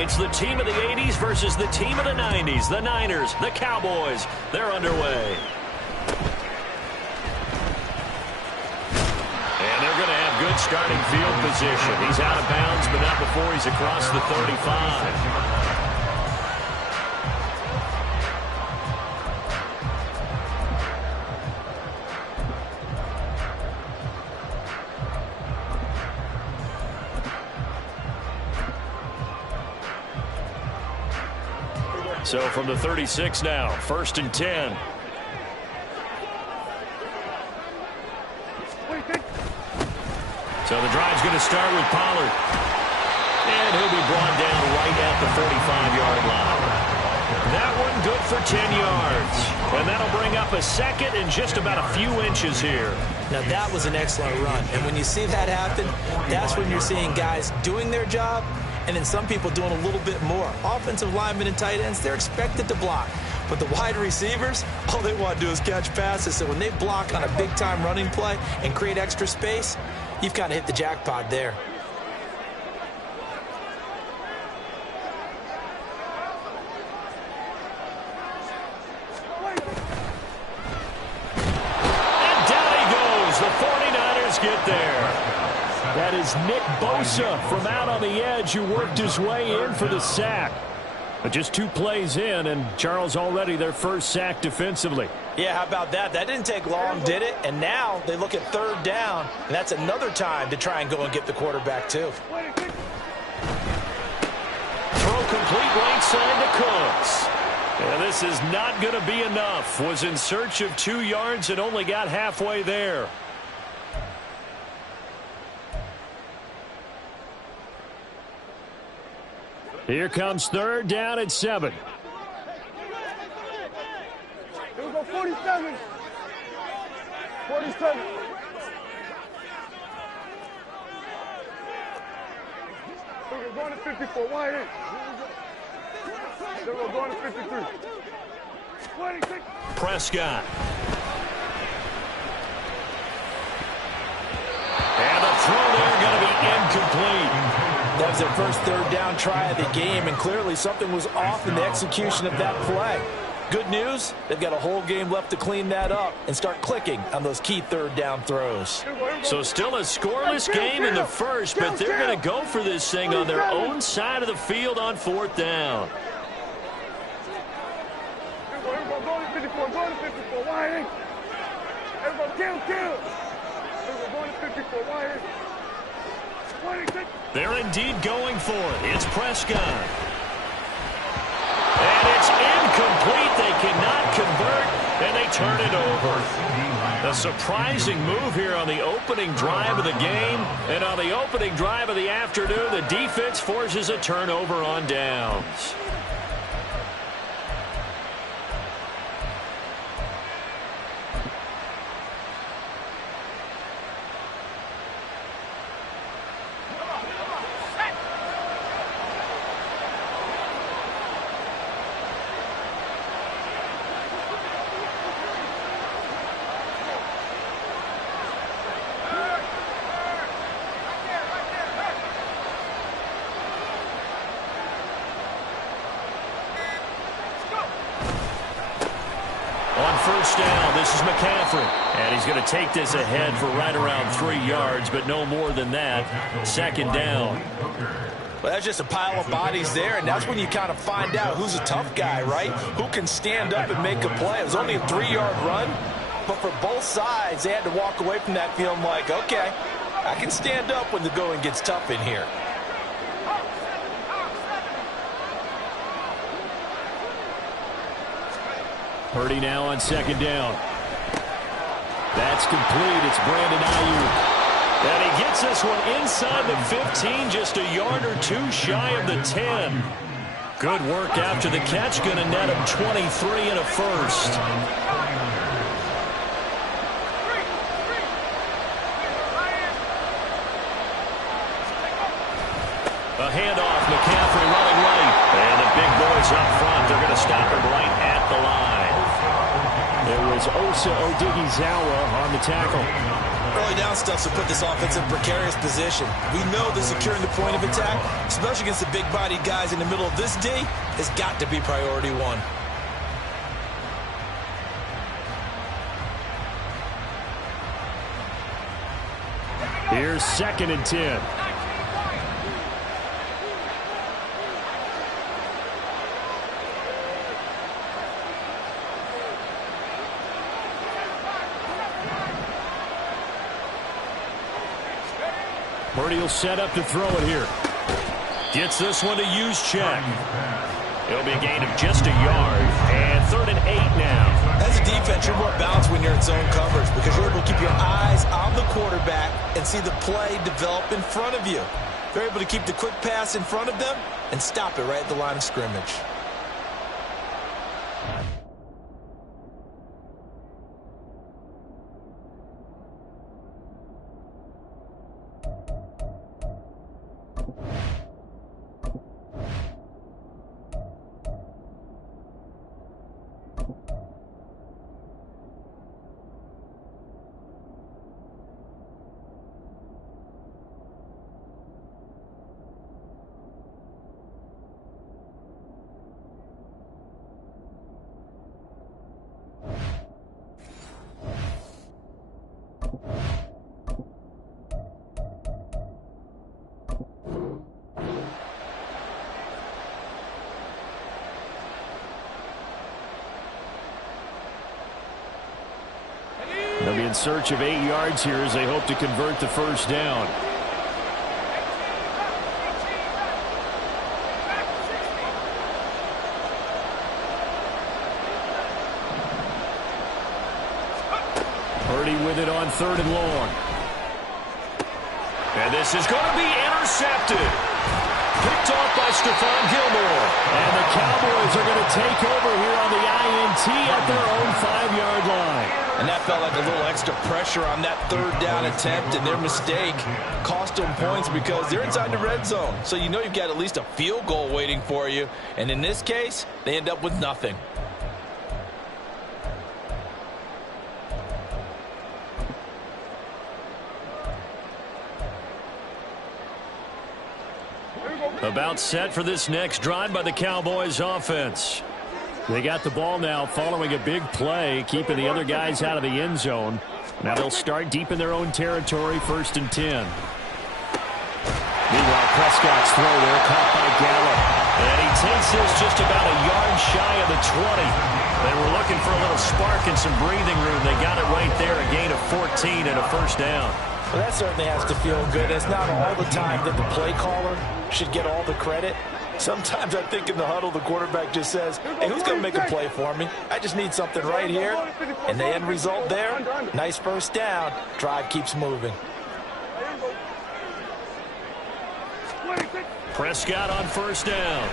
It's the team of the 80s versus the team of the 90s. The Niners, the Cowboys, they're underway. And they're going to have good starting field position. He's out of bounds, but not before he's across the 35. So from the 36 now, 1st and 10. So the drive's going to start with Pollard. And he'll be brought down right at the 45-yard line. That one good for 10 yards. And that'll bring up a second and just about a few inches here. Now that was an excellent run. And when you see that happen, that's when you're seeing guys doing their job and then some people doing a little bit more. Offensive linemen and tight ends, they're expected to block. But the wide receivers, all they want to do is catch passes. So when they block on a big-time running play and create extra space, you've kind of hit the jackpot there. And down he goes. The 49ers get there. That is Nick Bosa from out on the edge who worked his way in for the sack. But just 2 plays in, and Charles already their first sack defensively. Yeah, how about that? That didn't take long, did it? And now they look at 3rd down, and that's another time to try and go and get the quarterback, too. Throw complete right side to Cooks. And this is not going to be enough. Was in search of 2 yards and only got halfway there. Here comes 3rd down and 7. Here we go, 47. 47. We're going to 54. Wide in. Then we're going to 53. 26. Prescott. And the throw there going to be incomplete. That was their first 3rd down try of the game, and clearly something was off in the execution of that play. Good news, they've got a whole game left to clean that up and start clicking on those key 3rd down throws. So still a scoreless game in the first, but they're going to go for this thing on their own side of the field on 4th down. Everybody go to 54, go to 54, wide in. Everybody kill. Everybody going to 54, wide in. 26. They're indeed going for it. It's Prescott. And it's incomplete. They cannot convert, and they turn it over. A surprising move here on the opening drive of the game. And on the opening drive of the afternoon, the defense forces a turnover on downs. On 1st down, this is McCaffrey. And he's going to take this ahead for right around 3 yards, but no more than that. 2nd down. Well, that's just a pile of bodies there, and that's when you kind of find out who's a tough guy, right? Who can stand up and make a play. It was only a 3-yard run, but for both sides, they had to walk away from that feeling like, okay, I can stand up when the going gets tough in here. Purdy now on 2nd down. That's complete. It's Brandon Ayuk. And he gets this one inside the 15, just a yard or 2 shy of the 10. Good work after the catch. Going to net him 23 and a first. A handoff. McCaffrey running right. And the big boys up front. They're going to stop him right at the line. There was Osa Odighizuwa on the tackle. Early down stuff to put this offense in precarious position. We know that securing the point of attack, especially against the big-bodied guys in the middle of this D, has got to be priority one. Here's 2nd and 10. Purdy will set up to throw it here. Gets this one to use check. It'll be a gain of just a yard. And 3rd and 8 now. As a defense, you're more balanced when you're in zone coverage because you're able to keep your eyes on the quarterback and see the play develop in front of you. They're able to keep the quick pass in front of them and stop it right at the line of scrimmage. They'll be in search of 8 yards here as they hope to convert the first down. Purdy with it on 3rd and long. And this is going to be intercepted. Picked off by Stephon Gilmore. And the Cowboys are going to take over here on the INT at their own 5-yard line. And that felt like a little extra pressure on that 3rd down attempt, and their mistake cost them points because they're inside the red zone. So you know you've got at least a field goal waiting for you. And in this case, they end up with nothing. About set for this next drive by the Cowboys offense. They got the ball now following a big play, keeping the other guys out of the end zone. Now they'll start deep in their own territory, 1st and 10. Meanwhile, Prescott's throw there, caught by Gallup. And he takes this just about a yard shy of the 20. They were looking for a little spark and some breathing room. They got it right there, a gain of 14 and a first down. Well, that certainly has to feel good. It's not all the time that the play caller should get all the credit. Sometimes I think in the huddle, the quarterback just says, hey, who's going to make a play for me? I just need something right here. And the end result there, nice first down. Drive keeps moving. Prescott on 1st down.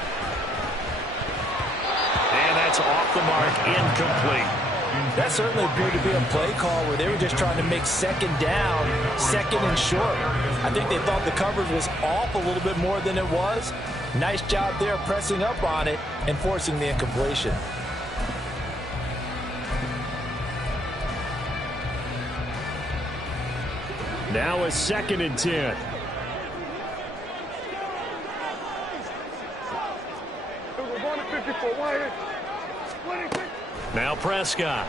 And that's off the mark, incomplete. That certainly appeared to be a play call where they were just trying to make 2nd down, 2nd and short. I think they thought the coverage was off a little bit more than it was. Nice job there pressing up on it and forcing the incompletion. Now a 2nd and 10. Now Prescott.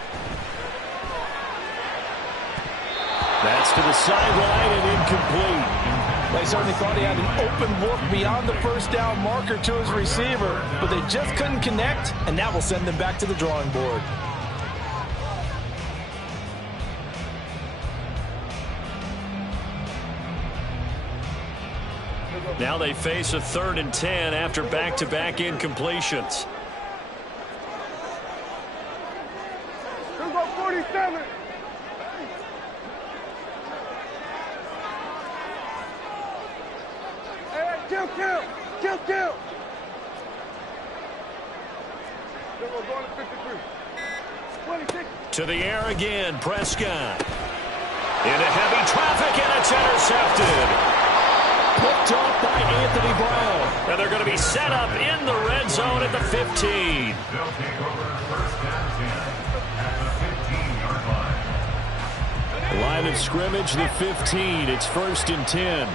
That's to the sideline and incomplete. They certainly thought he had an open look beyond the first down marker to his receiver, but they just couldn't connect, and that will send them back to the drawing board. Now they face a 3rd and 10 after back-to-back incompletions. Here's about 47. Hey, kill. Then we're going to 53. 26. To the air again, Prescott. Into heavy traffic, and it's intercepted. Picked off by Anthony Brown. And they're going to be set up in the red zone at the 15. They'll take over 1st and 10 at the 15-yard line. line of scrimmage, the 15. It's 1st and 10.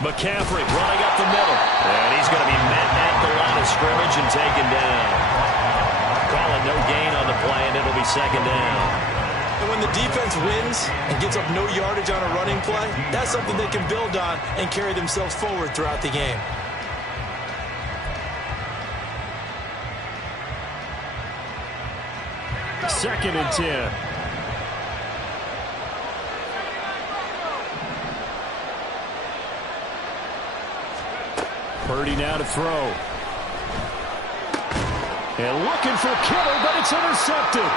McCaffrey running up the middle. And he's going to be met at the line of scrimmage and taken down. Call it no gain on the play, and it'll be 2nd down. And when the defense wins and gets up no yardage on a running play, that's something they can build on and carry themselves forward throughout the game. Second and 10. Purdy now to throw. And looking for Kittle, but it's intercepted.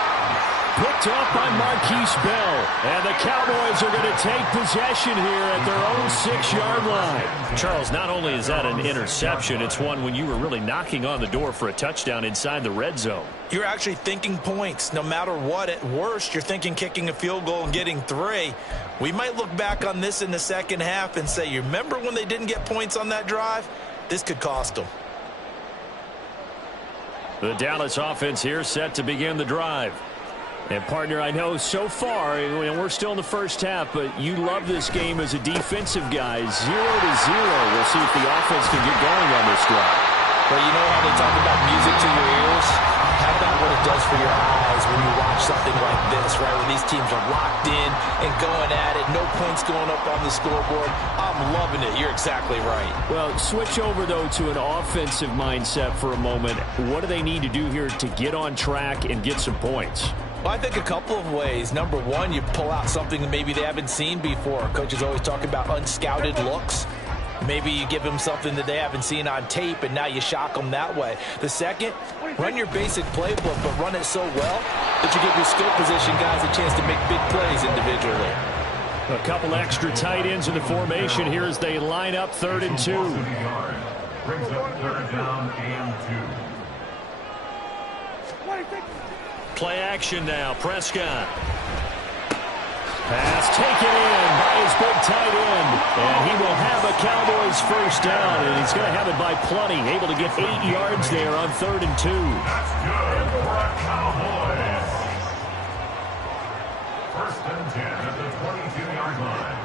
Picked off by Marquise Bell. And the Cowboys are going to take possession here at their own 6-yard line. Charles, not only is that an interception, it's one when you were really knocking on the door for a touchdown inside the red zone. You're actually thinking points. No matter what, at worst, you're thinking kicking a field goal and getting 3. We might look back on this in the second half and say, you remember when they didn't get points on that drive? This could cost them. The Dallas offense here set to begin the drive. And, partner, I know so far, and we're still in the first half, but you love this game as a defensive guy. 0-0. We'll see if the offense can get going on this drive. Well, you know how they talk about music to your ears? How about what it does for your eyes when you watch something like this, right? When these teams are locked in and going at it, no points going up on the scoreboard. I'm loving it. You're exactly right. Well, switch over, though, to an offensive mindset for a moment. What do they need to do here to get on track and get some points? Well, I think a couple of ways. Number one, you pull out something that maybe they haven't seen before. Coaches always talk about unscouted looks. Maybe you give them something that they haven't seen on tape, and now you shock them that way. The second, run your basic playbook, but run it so well that you give your skill position guys a chance to make big plays individually. A couple extra tight ends in the formation here as they line up 3rd and 2. Brings up 3rd down and 2. Play action now. Prescott. Pass taken in by his big tight end. And he will have a Cowboys 1st down, and he's going to have it by plenty. Able to get 8 yards there on 3rd and 2. That's good for a Cowboys. 1st and 10 at the 22-yard line.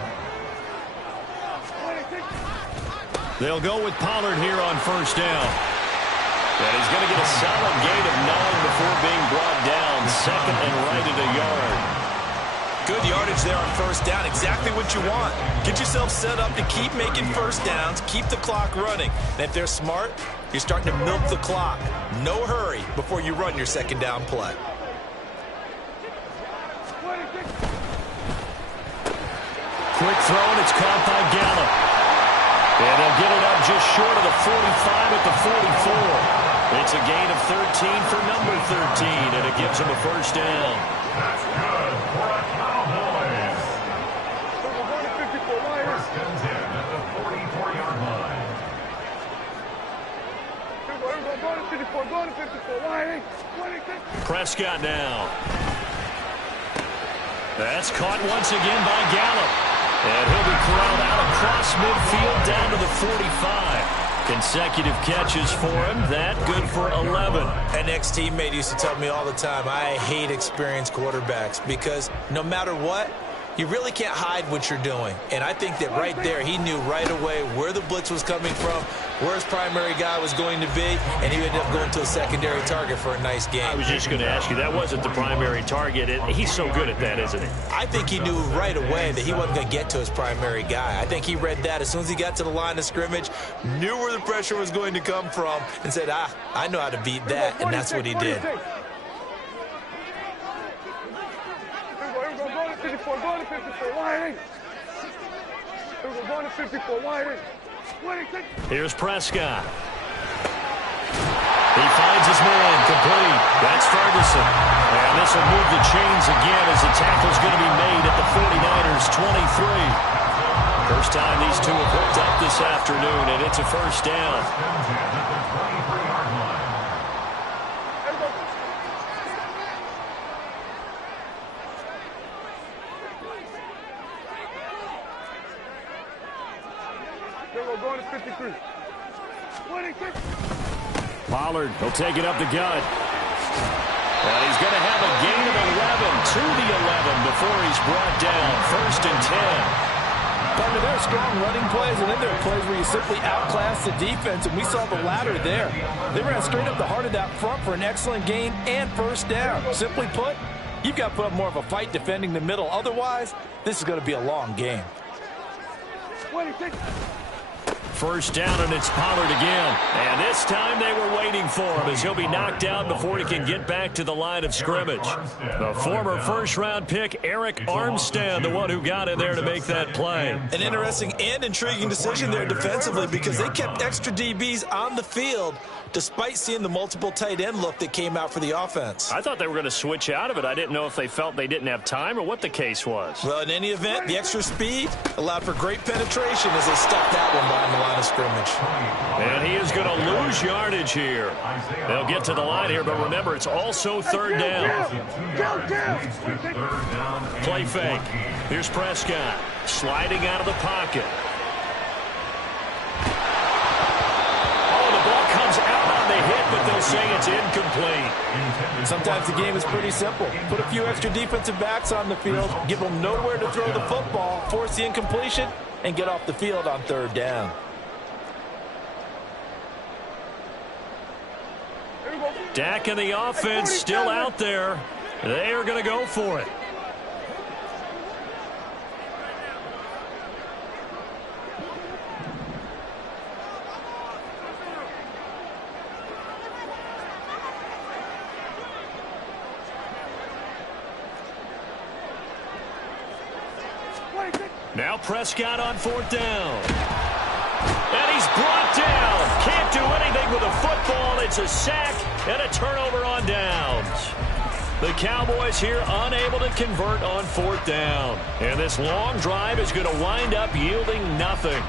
They'll go with Pollard here on 1st down. And he's going to get a solid gain of 9 before being brought down. 2nd and right at a yard. Good yardage there on 1st down. Exactly what you want. Get yourself set up to keep making 1st downs, keep the clock running. And if they're smart, you're starting to milk the clock. No hurry before you run your 2nd down play. Quick throw, and it's caught by Gallup. And they'll get it up just short of the 45 at the 44. It's a gain of 13 for number 13, and it gives him a 1st down. That's good for a Cowboys. 1st and 10 at the 44-yard line. Prescott now. That's caught once again by Gallup. And he'll be corralled out across midfield down to the 45. Consecutive catches for him. That good for 11. An ex-teammate used to tell me all the time, I hate experienced quarterbacks because no matter what, you really can't hide what you're doing. And I think that right there, he knew right away where the blitz was coming from, where his primary guy was going to be, and he ended up going to a secondary target for a nice game. I was just going to ask you, that wasn't the primary target. He's so good at that, isn't he? I think he knew right away that he wasn't going to get to his primary guy. I think he read that as soon as he got to the line of scrimmage, knew where the pressure was going to come from, and said, I know how to beat that, and that's what he did. Here's Prescott. He finds his man complete. That's Ferguson. And this will move the chains again as the tackle's going to be made at the 49ers 23. First time these two have hooked up this afternoon, and it's a 1st down. Then we're going to 53. 26. Pollard will take it up the gut. And he's going to have a gain of 11 to the 11 before he's brought down. 1st and 10. Partner, there are strong running plays, and then there are plays where you simply outclass the defense, and we saw the latter there. They ran straight up the heart of that front for an excellent gain and 1st down. Simply put, you've got to put up more of a fight defending the middle. Otherwise, this is going to be a long game. 26. 1st down, and it's Pollard again. And this time they were waiting for him as he'll be knocked down before he can get back to the line of scrimmage. The former 1st-round pick, Eric Armstead, the one who got in there to make that play. An interesting and intriguing decision there defensively because they kept extra DBs on the field despite seeing the multiple tight end look that came out for the offense. I thought they were going to switch out of it. I didn't know if they felt they didn't have time or what the case was. Well, in any event, the extra speed allowed for great penetration as they stuck that one behind the line of scrimmage. And he is going to lose yardage here. They'll get to the line here, but remember, it's also 3rd down. Play fake. Here's Prescott sliding out of the pocket. But they'll say it's incomplete. Sometimes the game is pretty simple. Put a few extra defensive backs on the field, give them nowhere to throw the football, force the incompletion, and get off the field on 3rd down. Dak and the offense still out there. They are going to go for it. Now Prescott on 4th down. And he's brought down. Can't do anything with a football. It's a sack and a turnover on downs. The Cowboys here unable to convert on 4th down. And this long drive is going to wind up yielding nothing.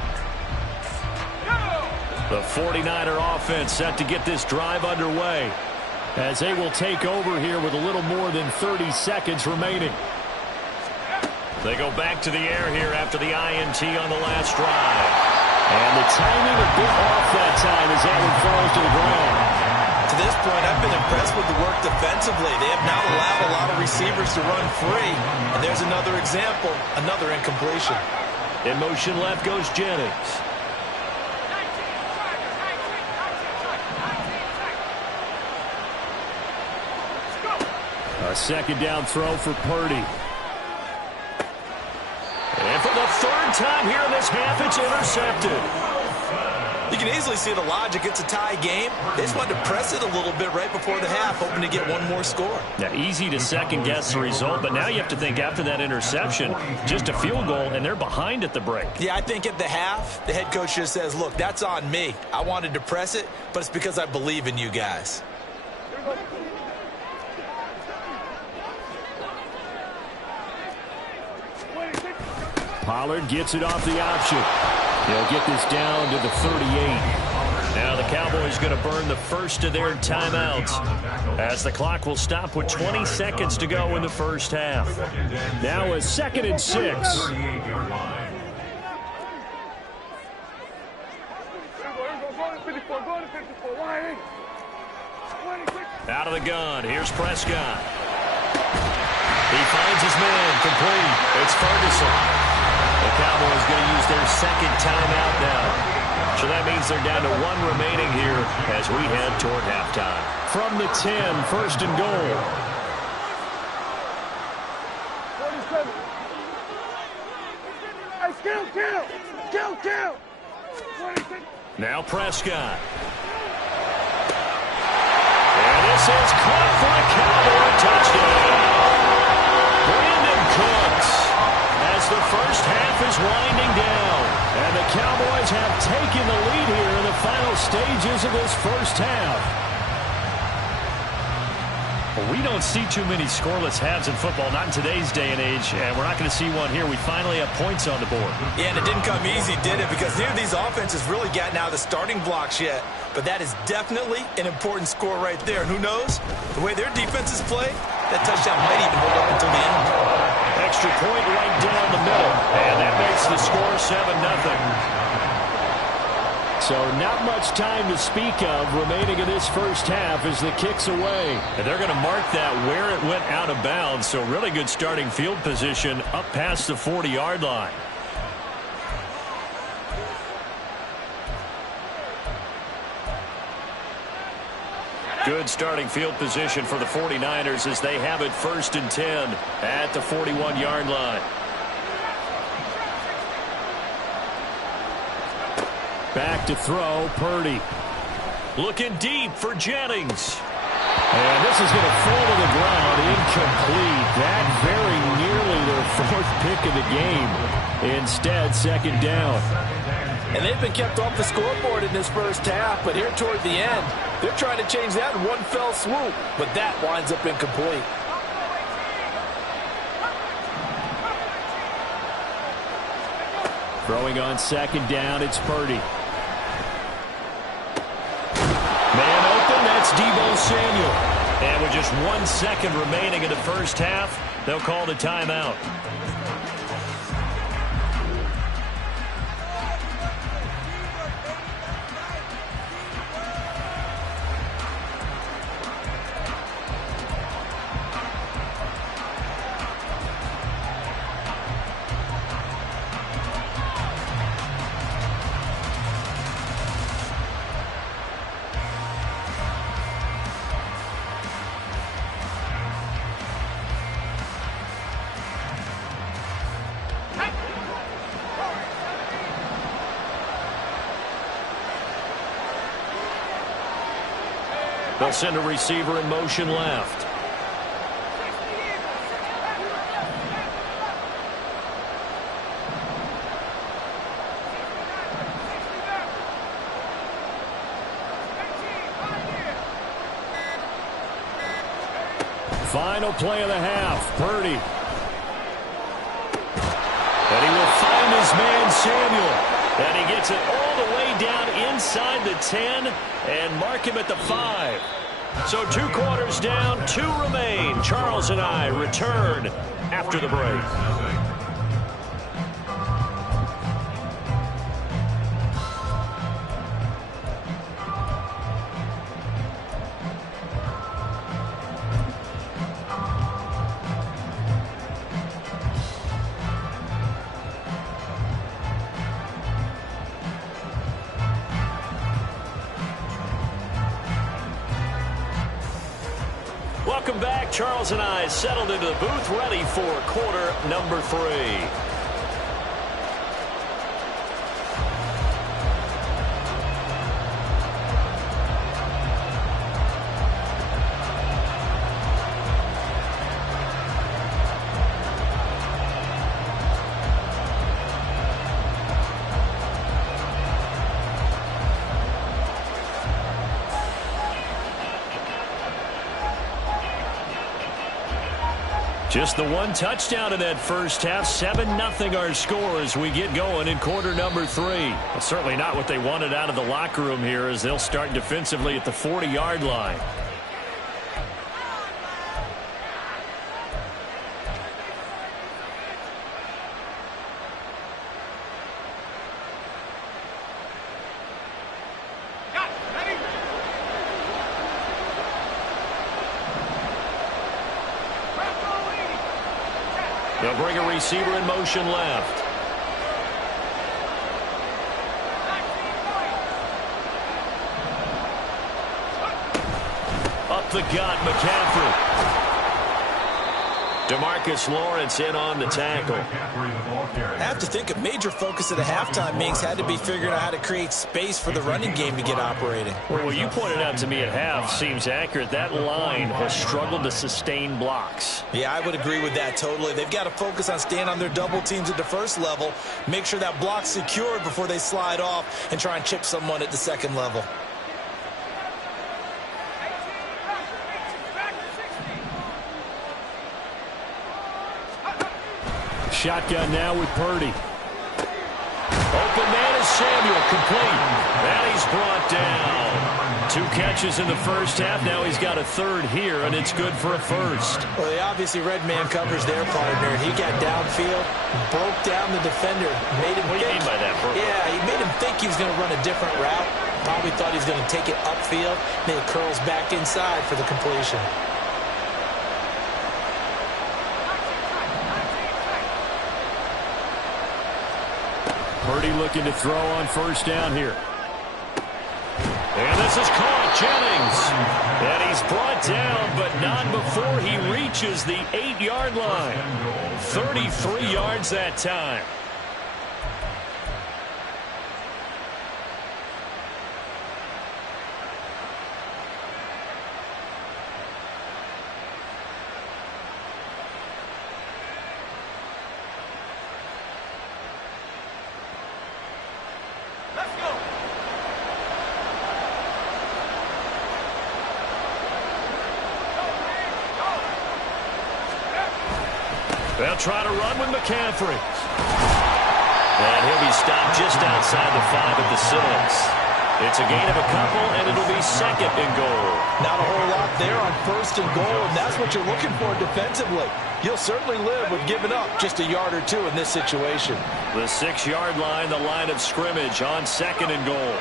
The 49er offense set to get this drive underway as they will take over here with a little more than 30 seconds remaining. They go back to the air here after the INT on the last drive. And the timing a bit off that time as that one falls to the ground. To this point, I've been impressed with the work defensively. They have not allowed a lot of receivers to run free. And there's another example, another incompletion. In motion left goes Jennings. A 2nd down throw for Purdy. And for the 3rd time here in this half, it's intercepted. You can easily see the logic. It's a tie game. They just wanted to press it a little bit right before the half, hoping to get one more score. Now, easy to second-guess the result, but now you have to think after that interception, just a field goal, and they're behind at the break. Yeah, I think at the half, the head coach just says, look, that's on me. I wanted to press it, but it's because I believe in you guys. Pollard gets it off the option. They'll get this down to the 38. Now the Cowboys going to burn the first of their timeouts as the clock will stop with 20 seconds to go in the 1st half. Now a 2nd and 6. Out of the gun. Here's Prescott. He finds his man complete. It's Ferguson. The Cowboys going to use their 2nd timeout now. So that means they're down to 1 remaining here as we head toward halftime. From the 10, 1st and goal. 47. Kill. 26. Now Prescott. And this is caught for a Cowboy touchdown. Brandon Cooks. As the 1st half is winding down. And the Cowboys have taken the lead here in the final stages of this 1st half. We don't see too many scoreless halves in football, not in today's day and age, and we're not going to see one here. We finally have points on the board. Yeah, and it didn't come easy, did it? Because neither of these offenses really gotten out of the starting blocks yet. But that is definitely an important score right there. And who knows? The way their defenses play, that touchdown might even hold up until the end. Extra point right down the middle, and that makes the score 7-0. So not much time to speak of remaining in this first half as the kick's away. And they're going to mark that where it went out of bounds. So really good starting field position up past the 40-yard line. Good starting field position for the 49ers as they have it 1st and 10 at the 41-yard line. Back to throw, Purdy. Looking deep for Jennings. And this is going to fall to the ground, incomplete. That very nearly their 4th pick of the game. Instead, 2nd down. And they've been kept off the scoreboard in this first half, but here toward the end, they're trying to change that in one fell swoop, but that winds up incomplete. Throwing on 2nd down, it's Purdy. Man open, that's Deebo Samuel. And with just 1 second remaining in the first half, they'll call the timeout. They'll send a receiver in motion left. Final play of the half, Purdy. And he will find his man, Samuel. And he gets it all the way down inside the 10 and mark him at the 5. So 2 quarters down, 2 remain. Charles and I return after the break. Welcome back. Charles and I settled into the booth, ready for quarter number 3. Just the 1 touchdown in that first half. 7-0 our score as we get going in quarter number 3. Well, certainly not what they wanted out of the locker room here as they'll start defensively at the 40-yard line. They'll bring a receiver in motion left. Up the gut, McCaffrey. DeMarcus Lawrence in on the tackle. I have to think a major focus of the halftime meetings had to be figuring out how to create space for the running game to get operating. Well, what you pointed out to me at half seems accurate. That line has struggled to sustain blocks. Yeah, I would agree with that totally. They've got to focus on staying on their double teams at the first level, make sure that block's secured before they slide off and try and chip someone at the second level. Shotgun now with Purdy. Open man is Samuel, complete. And he's brought down. 2 catches in the first half. Now he's got a 3rd here, and it's good for a 1st. Well, they obviously red man covers their partner. He got downfield, broke down the defender, made him. What do you mean by that, Bro? Yeah, he made him didn't think he was going to run a different route. Probably thought he was going to take it upfield. Then it curls back inside for the completion. Purdy looking to throw on first down here. And this is caught, Jennings. And he's brought down, but not before he reaches the 8-yard line. 33 yards that time. They'll try to run with McCaffrey. And he'll be stopped just outside the 5 at the 6. It's a gain of a couple, and it'll be second and goal. Not a whole lot there on first and goal, and that's what you're looking for defensively. You'll certainly live with giving up just a yard or two in this situation. The 6-yard line, the line of scrimmage on second and goal.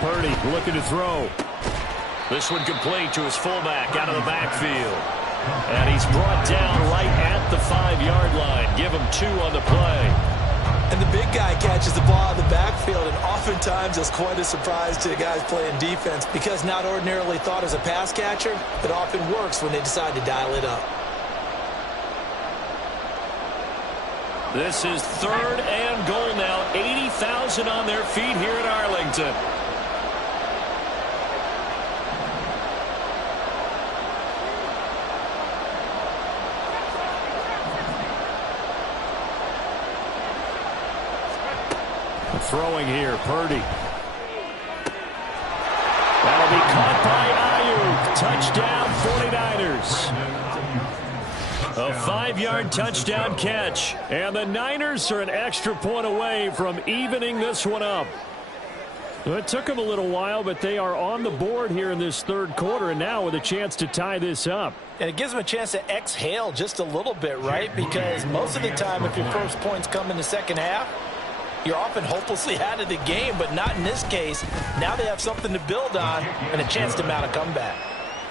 Purdy looking to throw. This one complete to his fullback out of the backfield. And he's brought down right at the 5-yard line. Give him 2 on the play. And the big guy catches the ball in the backfield, and oftentimes it's quite a surprise to the guys playing defense because not ordinarily thought as a pass catcher, it often works when they decide to dial it up. This is third and goal now. 80,000 on their feet here at Arlington. Throwing here, Purdy. That'll be caught by Ayuk. Touchdown, 49ers. A 5-yard touchdown catch. And the Niners are an extra point away from evening this one up. It took them a little while, but they are on the board here in this third quarter, and now with a chance to tie this up. And it gives them a chance to exhale just a little bit, right? Because most of the time, if your first points come in the second half, you're often hopelessly out of the game, but not in this case. Now they have something to build on and a chance to mount a comeback.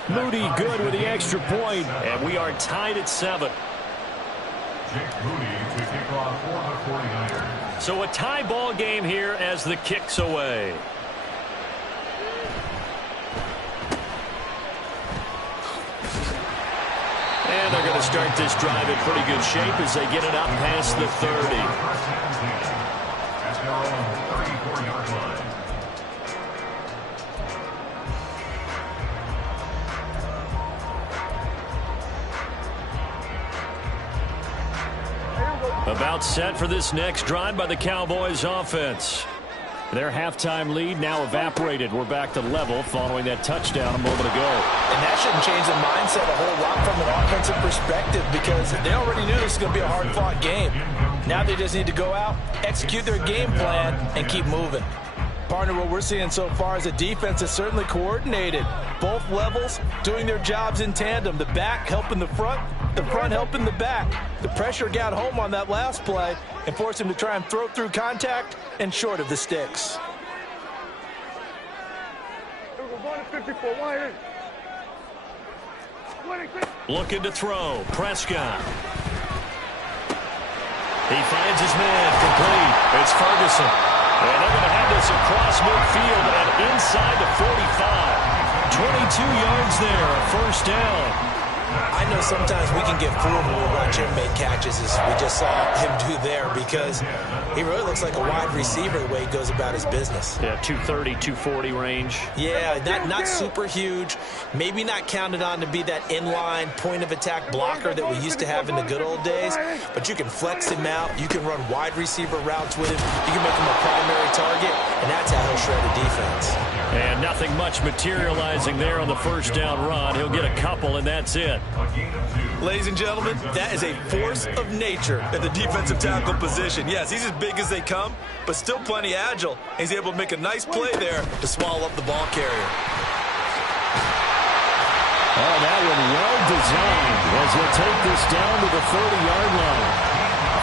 Moody good with the extra point, and we are tied at 7. Jake Moody to kick off for the 49ers. So a tie ball game here as the kick's away. And they're going to start this drive in pretty good shape as they get it up past the 30. At their own 34-yard line. About set for this next drive by the Cowboys offense. Their halftime lead now evaporated. We're back to level following that touchdown a moment ago. And that shouldn't change the mindset a whole lot from an offensive perspective because they already knew this was going to be a hard-fought game. Now they just need to go out, execute their game plan, and keep moving. Partner, what we're seeing so far is a defense that's certainly coordinated. Both levels doing their jobs in tandem. The back helping the front helping the back. The pressure got home on that last play and forced him to try and throw through contact and short of the sticks. Looking to throw. Prescott. He finds his man. Complete. It's Ferguson. And they're going to have this across midfield and inside the 45. 22 yards there. A first down. I know sometimes we can get fooled when we watch him make catches as we just saw him do there because he really looks like a wide receiver the way he goes about his business. Yeah, 230, 240 range. Yeah, not super huge. Maybe not counted on to be that inline point-of-attack blocker that we used to have in the good old days, but you can flex him out. You can run wide receiver routes with him. You can make him a primary target, and that's how he'll shred a defense. And nothing much materializing there on the first down run. He'll get a couple, and that's it. Ladies and gentlemen, that is a force of nature at the defensive tackle position. Yes, he's as big as they come, but still plenty agile. He's able to make a nice play there to swallow up the ball carrier. Oh, that one well designed as he'll take this down to the 30-yard line.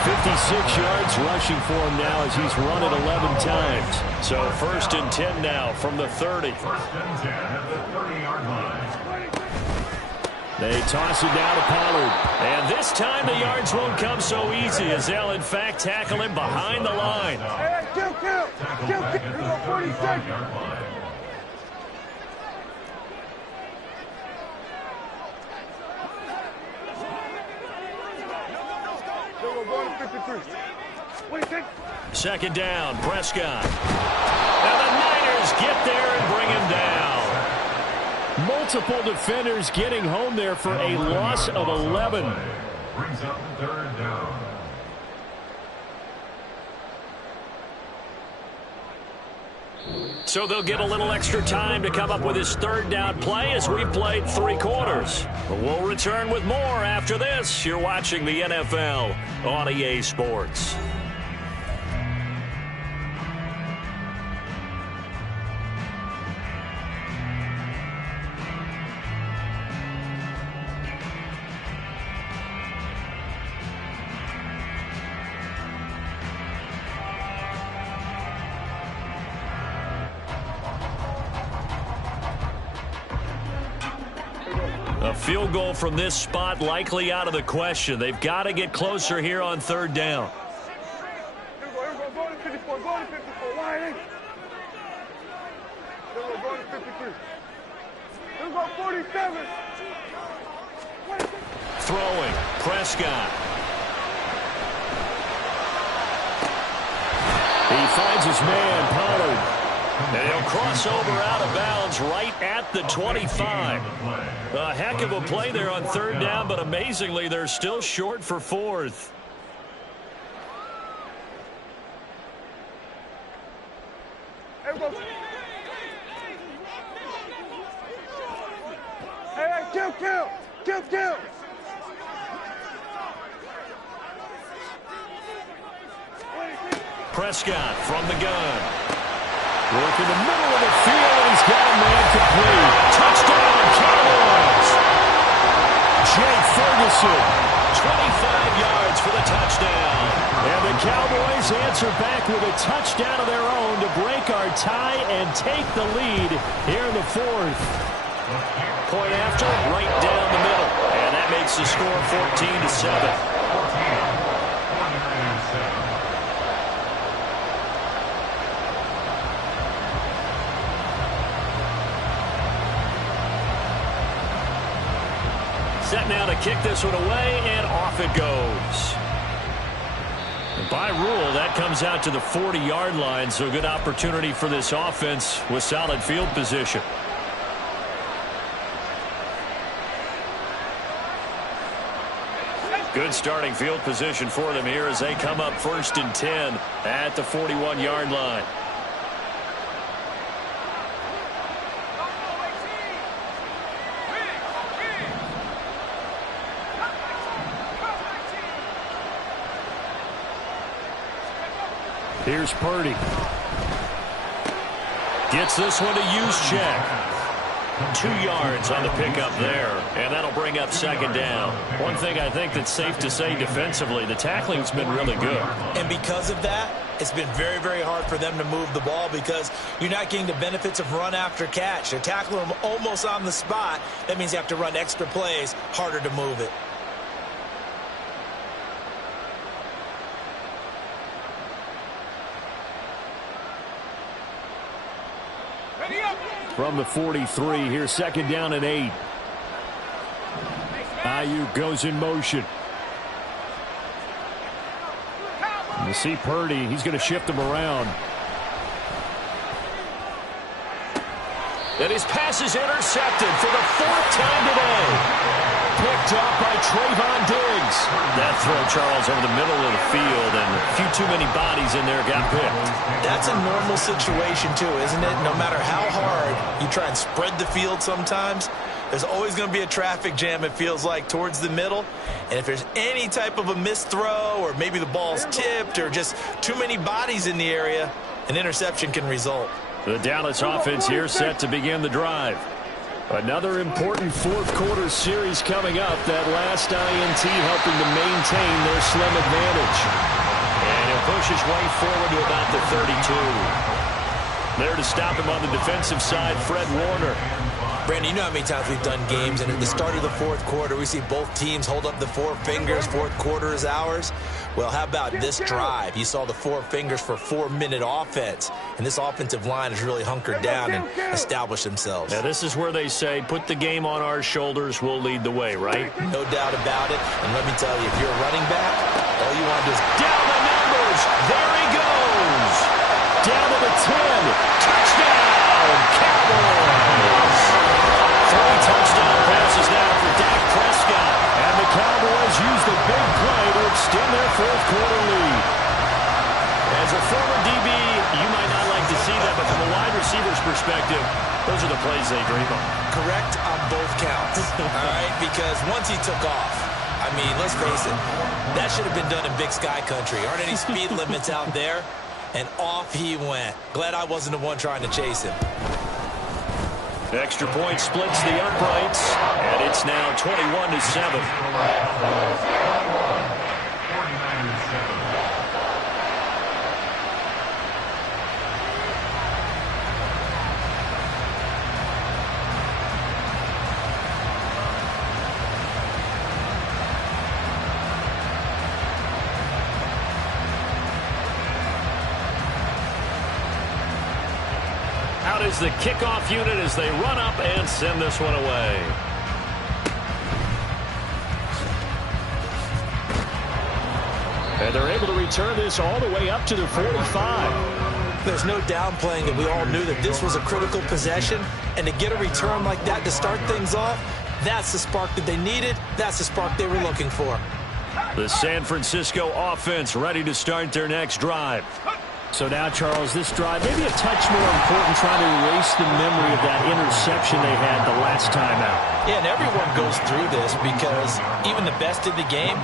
56 yards rushing for him now as he's run it 11 times. So 1st and 10 now from the 30. 1st and 10 at the 30-yard line. They toss it down to Pollard. And this time the yards won't come so easy as they'll, in fact, tackle him behind the line. Hey, kill. Here we go, 40 seconds. We're going to 53. 26. 2nd down, Prescott. And the Niners get there and bring him down. Multiple defenders getting home there for a loss of 11. Brings up 3rd down. So they'll get a little extra time to come up with his 3rd down play as we've played 3 quarters. But we'll return with more after this. You're watching the NFL on EA Sports. A field goal from this spot likely out of the question. They've got to get closer here on 3rd down. Here we go. Go to 54. Go to 54. Wide eight. Here we go. Go to 53. Here we go. 47. Throwing. Prescott. He finds his man, Pollard. And he'll cross over out of bounds right at the 25. A heck of a play there on 3rd down, but amazingly, they're still short for 4th. Hey, kill. Prescott from the gun. Work in the middle of the field, and he's got a man complete. Touchdown, Cowboys! Jake Ferguson, 25 yards for the touchdown. And the Cowboys answer back with a touchdown of their own to break our tie and take the lead here in the 4th. Point after, right down the middle. And that makes the score 14-7. Set now to kick this one away, and off it goes. And by rule, that comes out to the 40-yard line, so good opportunity for this offense with solid field position. Good starting field position for them here as they come up 1st and 10 at the 41-yard line. Here's Purdy. Gets this one to use check. 2 yards on the pickup there, and that'll bring up 2nd down. One thing I think that's safe to say defensively, the tackling's been really good. And because of that, it's been very, very hard for them to move the ball because you're not getting the benefits of run after catch. They're tackling them almost on the spot. That means you have to run extra plays, harder to move it. From the 43, here's 2nd down and 8. Ayuk goes in motion. And you see Purdy, he's going to shift him around. And his pass is intercepted for the 4th time today. Picked up by Trayvon Diggs. That throw, Charles, over the middle of the field, and a few too many bodies in there got picked. That's a normal situation, too, isn't it? No matter how hard you try and spread the field sometimes, there's always going to be a traffic jam, it feels like, towards the middle. And if there's any type of a missed throw or maybe the ball's tipped or just too many bodies in the area, an interception can result. The Dallas offense here set to begin the drive. Another important fourth-quarter series coming up. That last INT helping to maintain their slim advantage. And he'll push his way forward to about the 32. There to stop him on the defensive side, Fred Warner. Brandon, you know how many times we've done games, and at the start of the fourth quarter, we see both teams hold up the four fingers. Fourth quarter is ours. Well, how about this drive? You saw the four fingers for 4-minute offense, and this offensive line has really hunkered down and established themselves. Now, this is where they say, put the game on our shoulders, we'll lead the way, right? No doubt about it. And let me tell you, if you're a running back, all you want to do is down the numbers. There he goes. Down to the 10. Touchdown, Cowboys. 3 touchdown passes now for Dak Prescott. And the Cowboys use the big play to extend their fourth-quarter lead. As a former DB, you might not like to see that, but from a wide receiver's perspective, those are the plays they dream of. Correct on both counts, all right? Because once he took off, I mean, let's face it, that should have been done in Big Sky Country. Aren't any speed limits out there? And off he went. Glad I wasn't the one trying to chase him. Extra point splits the uprights, and it's now 21-7. 49ers 7. Out is the kickoff unit as they run up and send this one away. And they're able to return this all the way up to the 45. There's no downplaying that we all knew that this was a critical possession, and to get a return like that to start things off, that's the spark that they needed. That's the spark they were looking for. The San Francisco offense ready to start their next drive. So now, Charles, this drive maybe a touch more important, trying to erase the memory of that interception they had the last time out. Yeah, and everyone goes through this because even the best in the game,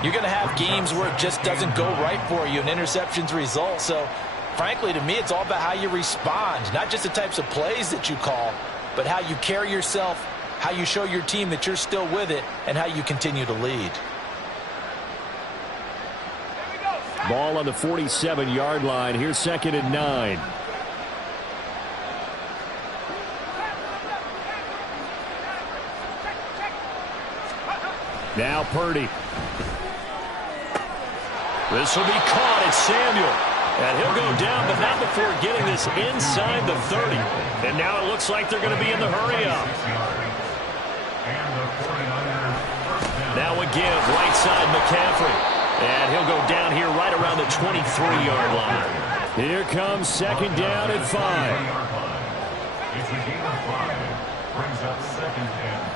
you're going to have games where it just doesn't go right for you and interceptions result. So, frankly, to me, it's all about how you respond, not just the types of plays that you call, but how you carry yourself, how you show your team that you're still with it, and how you continue to lead. Ball on the 47-yard line. Here's 2nd and 9. Now Purdy. This will be caught. It's Samuel. And he'll go down, but not before getting this inside the 30. And now it looks like they're going to be in the hurry-up. Now again, right side McCaffrey. And he'll go down here right around the 23-yard line. Here comes 2nd down at 5. It's a gain of 5. Brings up 2nd and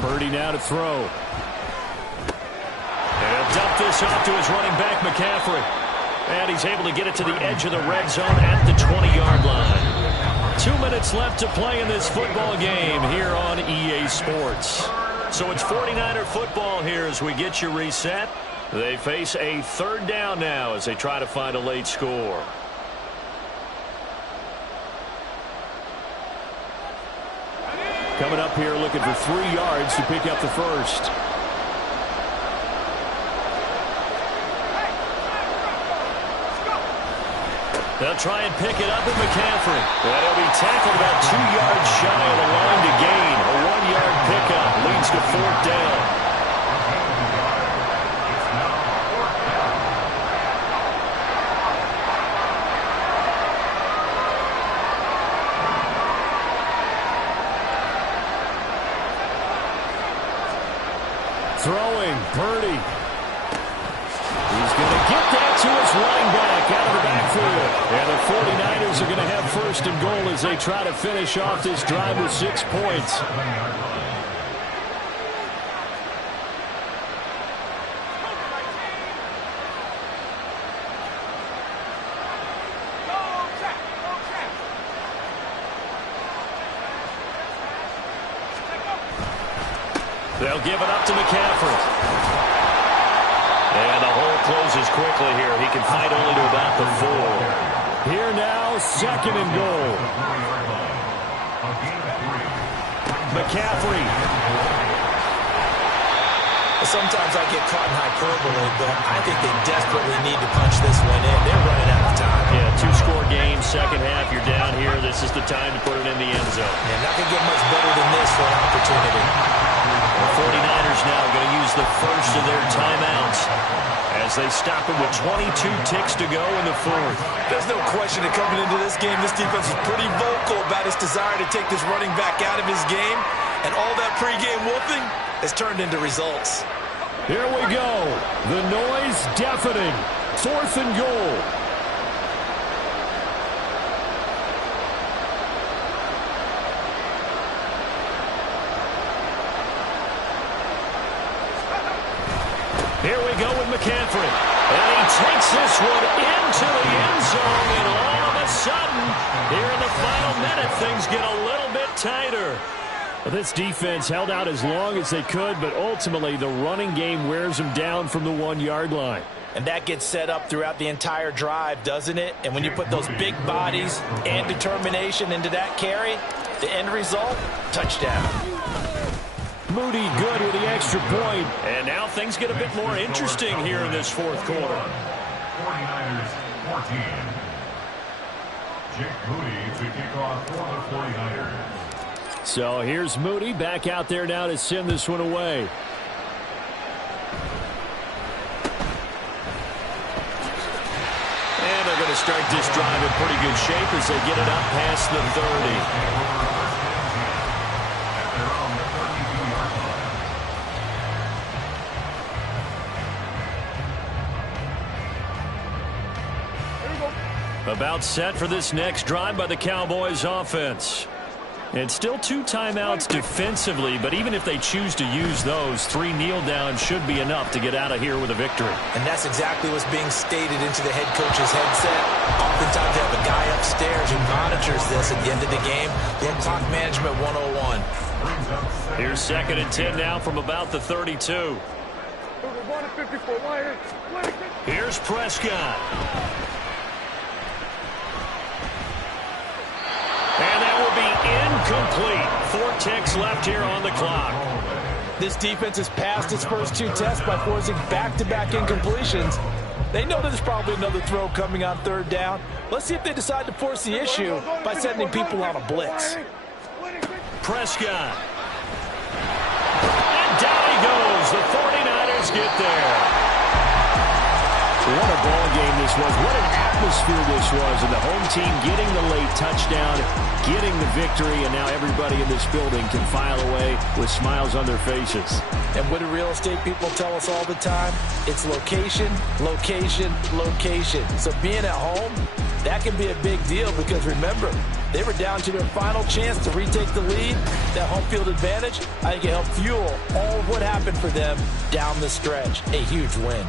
5. Purdy now to throw. And he'll dump this off to his running back, McCaffrey. And he's able to get it to the edge of the red zone at the 20-yard line. 2 minutes left to play in this football game here on EA Sports. So it's 49er football here as we get you reset. They face a 3rd down now as they try to find a late score. Coming up here looking for 3 yards to pick up the first. They'll try and pick it up with McCaffrey. But he'll be tackled about 2 yards shy of the line to gain. A 1-yard pickup leads to 4th down. Throwing, Purdy. He's going to get that to his running back out of the backfield. And the 49ers are going to have 1st and goal as they try to finish off this drive with 6 points. They'll give it up to McCaffrey. And the hole closes quickly here. He can fight only to about the 4. Here now, 2nd and goal. McCaffrey. Sometimes I get caught in hyperbole, but I think they desperately need to punch this one in. They're running out of time. Yeah, 2-score game, second half. You're down here. This is the time to put it in the end zone. Yeah, not going to get much better than this for an opportunity. The 49ers now going to use the first of their timeouts as they stop it with 22 ticks to go in the 4th. There's no question that coming into this game, this defense is pretty vocal about its desire to take this running back out of his game, and all that pregame whooping has turned into results. Here we go. The noise deafening. 4th and goal. Here we go with McCaffrey. And he takes this one into the end zone, and all of a sudden, here in the final minute, things get a little bit tighter. This defense held out as long as they could, but ultimately the running game wears them down from the 1-yard line. And that gets set up throughout the entire drive, doesn't it? And when you put those big bodies and determination into that carry, the end result, touchdown. Moody good with the extra point. And now things get a bit more interesting here in this 4th quarter. 49ers 14. Jake Moody to kick off for the 49ers. So here's Moody back out there now to send this one away. And they're going to start this drive in pretty good shape as they get it up past the 30. About set for this next drive by the Cowboys offense. And still 2 timeouts defensively, but even if they choose to use those, 3 kneel downs should be enough to get out of here with a victory. And that's exactly what's being stated into the head coach's headset. Oftentimes they have a guy upstairs who monitors this at the end of the game. Little clock management 101. Here's 2nd and 10 now from about the 32. Here's Prescott. And that will be incomplete. 4 ticks left here on the clock. This defense has passed its first 2 tests by forcing back-to-back incompletions. They know there's probably another throw coming on 3rd down. Let's see if they decide to force the issue by sending people on a blitz. Prescott. And down he goes. The 49ers get there. What a ball game this was. What an atmosphere this was. And the home team getting the late touchdown, getting the victory, and now everybody in this building can file away with smiles on their faces. And what do real estate people tell us all the time? It's location, location, location. So being at home, that can be a big deal because remember, they were down to their final chance to retake the lead. That home field advantage, I think it helped fuel all of what happened for them down the stretch. A huge win.